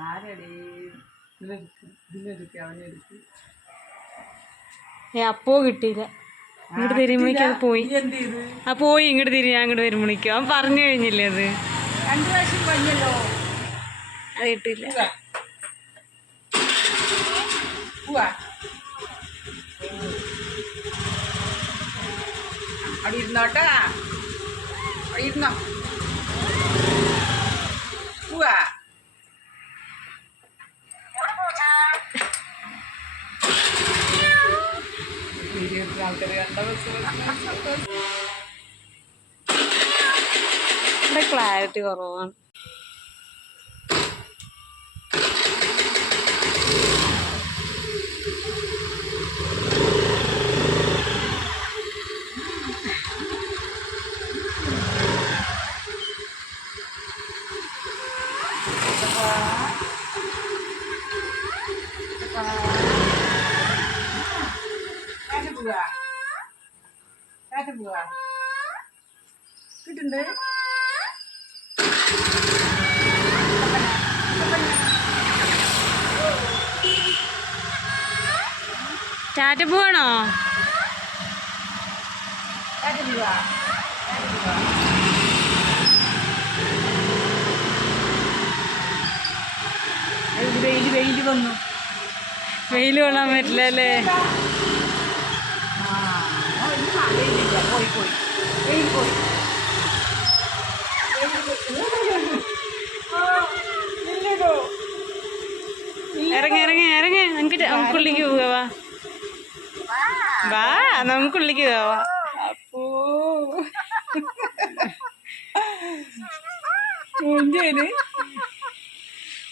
ആരടി ഏ അപ്പോ കിട്ടിയില്ല. ഇങ്ങോട്ട് തിരുമ്പോഴേക്കും അത് പോയി. ആ പോയി ഇങ്ങോട്ട് തിരി ഞാൻ ഇങ്ങോട്ട് വരുമ്പോഴേക്കും അവൻ പറഞ്ഞു അത്? കഴിഞ്ഞല്ലോ അത് കിട്ടിയില്ല. അവിടെ ഇരുന്നോട്ടാ അവിടെ ഇരുന്നോ. പോവാ. ആൾക്കാർ കണ്ട ബസ് ഇവിടെ ക്ലാരിറ്റി കുറവാണ് കാറ്റ് പോവാ കാറ്റ് പോവാ കിട്ടുന്നുണ്ട് ടാറ്റ പോവാണോ? വെയിൽ വെയിൽ വെയിൽ വന്നു വെയിൽ കൊള്ളാൻ പറ്റില്ല അല്ലേ പോയി പോയി. വെയിൽ പോയി. ഇറങ്ങി ഇറങ്ങി ഇറങ്ങി. നമുക്ക് നമുക്കുള്ളിക്ക് പോവാ വാ. നമുക്കുള്ളിക്ക് പോവാ അപ്പോ. എന്ത്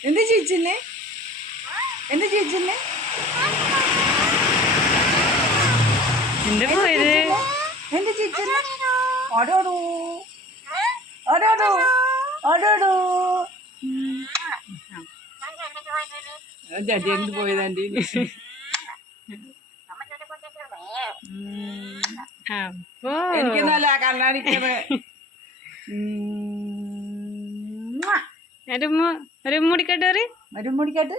എന്താ ചേച്ചിന്നെ? എന്ത് ചേച്ചിന്നെ? എന്റെ പോയത്? എന്ത് ചേച്ചിന്നെ? ഓടോടോ. ഓടോടോ. ഓടോടോ. പോയത് ആന്റി അപ്പോ എനിക്ക് നല്ല കണ്ണാടിക്കത്. ഒരു മുടിക്കാട്ട്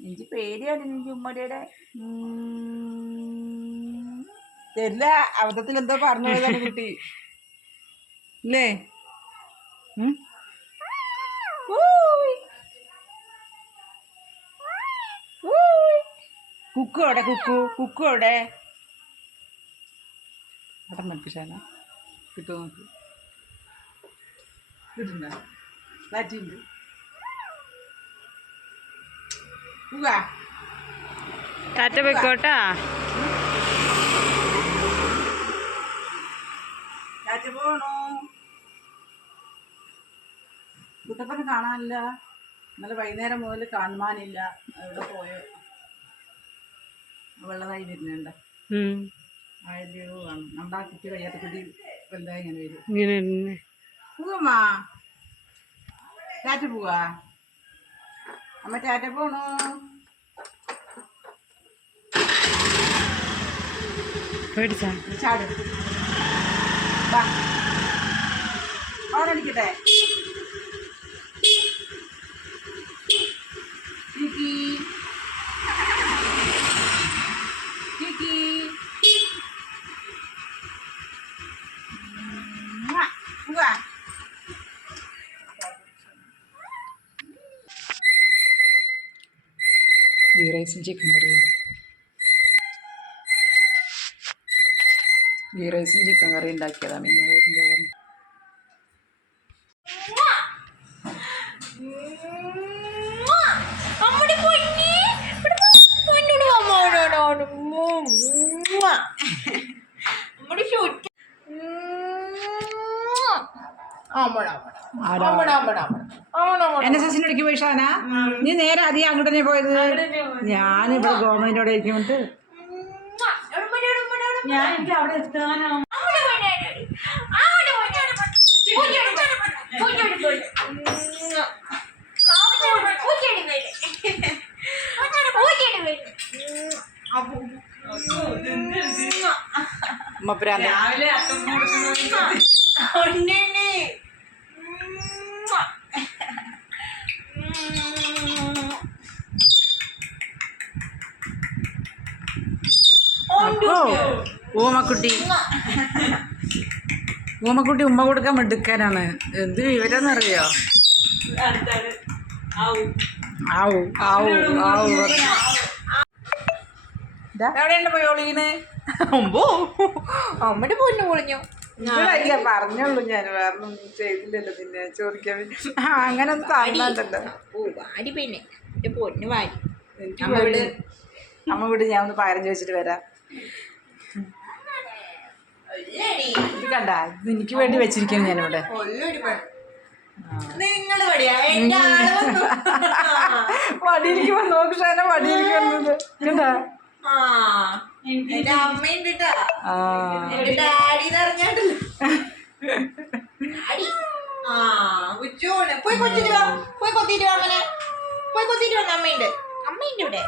എനിക്ക് പേടിയാണ് എനിക്ക് ഉമ്മടിയുടെ. തരില്ല അബദ്ധത്തിൽ എന്തോ പറഞ്ഞു പോയതാണ് കുട്ടി. ഇല്ലേ? കുക്കു അവിടെ കുക്കു. കുക്കു അവിടെ. അവിടെ മൽപ്പിച്ചാല കിട്ടുമോ നോക്ക്. കിട്ടുണ്ടോ ഫ്ലാറ്റുണ്ട്. ടാറ്റ പോയിക്കോട്ടാ? പോണോ? കുട്ടപ്പനെ കാണാനില്ല. ഇന്നലെ വൈകുന്നേരം മുതൽ കാണുവാനില്ല അവിടെ പോയോ? വെള്ളതായി വരുന്നുണ്ട്. കാണും നമ്മുടെ ആ കുട്ടി കയ്യാത്ത കുട്ടി വലുതായി ഇങ്ങനെ വരും. ഇങ്ങനെ. പോവാ ചാറ്റ പോവാ? അമ്മ ചാറ്റ പോണു. പേടിച്ചാ? ചാട്. അവരടിക്കട്ടെ റൈസും ചിക്കൻ കറിയും ഗീ റൈസും ചിക്കൻ കറി ഉണ്ടാക്കിയതാണ് പിന്നെ വരുമ്പോൾ പറഞ്ഞു എൻ എസ് എസിനോടേക്ക് പോയി ഷാന നീ നേരെ അധികം അങ്ങോട്ട് തന്നെ പോയത് ഞാനിവിടെ ഗവൺമെന്റിനോട് ഇരിക്കുന്നുണ്ട് ഞാൻ എനിക്ക് അവിടെ എത്താനോ രാവിലെ ഊമക്കുട്ടി ഊമക്കുട്ടി ഉമ്മ കൊടുക്കാൻ മിടുക്കാനാണ്. എന്ത് വിവരമെന്നറിയോ അമ്മടെ ആവും. ആവു ആവു ആവു. എവിടെയാണ് പോയി ഒളിക്കണ്? അമ്പോ അമ്മയുടെ പൊന്നു പൊളിഞ്ഞു. ഇല്ല പറഞ്ഞുള്ളൂ ഞാൻ. വേറെ ഒന്നും ചെയ്തില്ലല്ലോ പിന്നെ ചോദിക്കാൻ അങ്ങനെ ഒന്നും താങ്ങാണ്ടല്ലോ വാരി പിന്നെ. എന്റെ പൊന്ന് വാരി. അമ്മ വിട് അമ്മ വീട് ഞാൻ ഒന്ന് പകരം ചോദിച്ചിട്ട് വരാം. ഇത് കണ്ട ഇത് എനിക്ക് വേണ്ടി വെച്ചിരിക്കുന്നു ഞാനിവിടെ. നിങ്ങൾ. വടിയിലേക്ക് വന്നു. നോക്ക് ഷാന വടിയിലേക്ക് വന്നത്. കണ്ടാ? പോയി വാ. പോയി കൊത്തിട്ട് വാ അങ്ങനെ പോയി കൊത്തിട്ട് വന്ന അമ്മയുണ്ട്. അമ്മയുണ്ട് ഇവിടെ.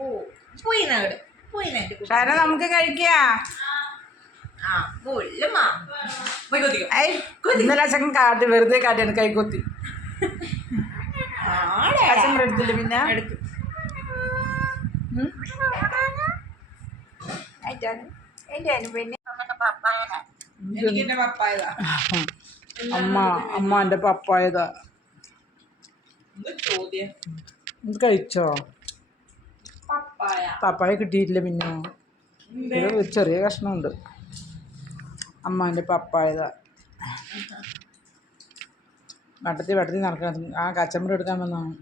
ഓ. നമുക്ക് കഴിക്കാം. ഇന്നലെ അച്ഛൻ കാട്ടി വെറുതെ കാട്ടിയാണ് കൈ കൊത്തി. അച്ഛൻ എടുത്തില്ല പിന്നെ? അമ്മ അമ്മ എന്റെ പപ്പായതാ. കഴിച്ചോ? പപ്പായ കിട്ടിയിട്ടില്ല പിന്നെ. ഒരു ചെറിയ കഷ്ണമുണ്ട്. അമ്മാന്റെ പപ്പായതാ. വട്ടത്തിൽ വട്ടത്തിൽ നടക്കണം. ആ കച്ചമ്പറ എടുക്കാൻ വന്നാണ്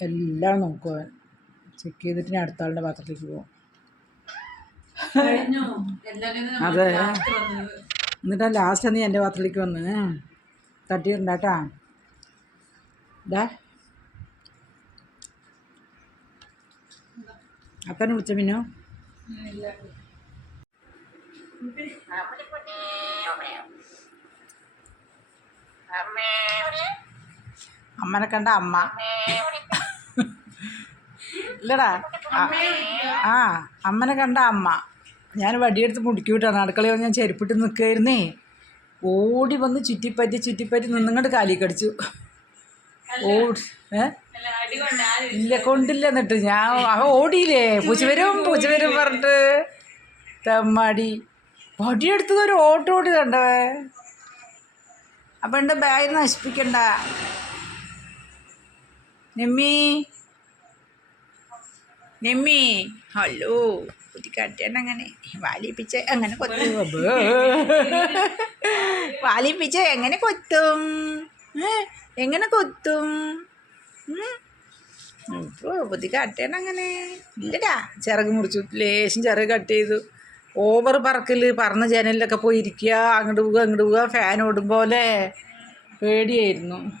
എല്ലാം നോക്കുക ചെക്ക് ചെയ്തിട്ട് ഞാൻ അടുത്ത ആളുടെ പാത്രത്തിലേക്ക് പോകും അതെ. എന്നിട്ടാ ലാസ്റ്റ് നീ എന്റെ പാത്രത്തിലേക്ക് വന്ന്. തട്ടിയിട്ടുണ്ടാട്ടാ ഡാ അപ്പനെ വിളിച്ച മിനു? അമ്മനെ കണ്ട അമ്മ. ഇല്ലടാ. ആ, അമ്മനെ കണ്ട അമ്മ. ഞാൻ വടിയെടുത്ത് മുടുക്കി വിട്ടാണ് അടുക്കളയിൽ ഞാൻ ചെരുപ്പിട്ട് നിൽക്കായിരുന്നേ ഓടി വന്ന് ചുറ്റിപ്പറ്റി ചുറ്റിപ്പറ്റി നിന്നങ്ങോട്ട് കാലി കടിച്ചു ഓടി ഇല്ല കൊണ്ടില്ല എന്നിട്ട്. ഞാൻ അവ ഓടിയില്ലേ? പൂച്ച വരും പൂച്ച വരും പറഞ്ഞിട്ട്. തെമ്മാടി. വടിയെടുത്തത് ഒരു ഓട്ടോ ഓടി കണ്ടവേ. അപ്പം എന്റെ ബാഗ് നശിപ്പിക്കണ്ട. നിമ്മി. നിമ്മി. ഹലോ കുത്തിക്കാട്ടിയാണ് അങ്ങനെ. വാലിപ്പിച്ച അങ്ങനെ കൊത്തും. വാലിപ്പിച്ച എങ്ങനെ കൊത്തും? എങ്ങനെ കൊത്തും. ഇപ്പോൾ ബുദ്ധി കട്ടയാണ് അങ്ങനെ. ഇല്ലടാ ചിറക് മുറിച്ചു. ലേശം ചിറക് കട്ട് ചെയ്തു. ഓവർ പറക്കൽ പറന്ന ജനലിലൊക്കെ പോയി ഇരിക്കുക. അങ്ങോട്ട് പോവുക അങ്ങോട്ട് പോവുക. ഫാൻ ഓടും പോലെ പേടിയായിരുന്നു.